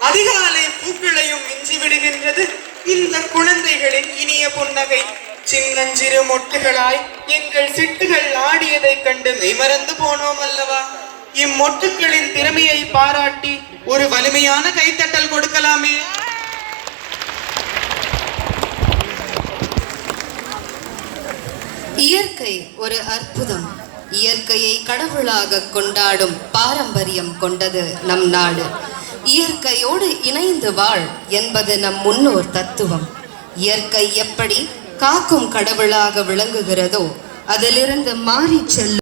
அதிகாலை பூக்களையும் மிஞ்சி விடுகின்றது இந்த குழந்தைகளின் இனிய புன்னகை. சின்னஞ்சிறு மொட்டுகளாய் எங்கள் சிட்டுகள் ஆடியதைக் கண்டு மெய்மறந்து போனோம் அல்லவா? இம்மொட்டுக்களின் திறமையை பாராட்டி ஒரு வலிமையான கைத்தட்டல் கொடுக்கலாமே. இயற்கை ஒரு அற்புதம். இயற்கையை கடவுளாக கொண்டாடும் பாரம்பரியம் கொண்டது நம் நாடு. இயற்கையோடு இணைந்து வாழ் என்பது நம் முன்னோர் தத்துவம். இயற்கை எப்படி காக்கும் கடவுளாக விளங்குகிறதோ அதிலிருந்து மாறி செல்லும்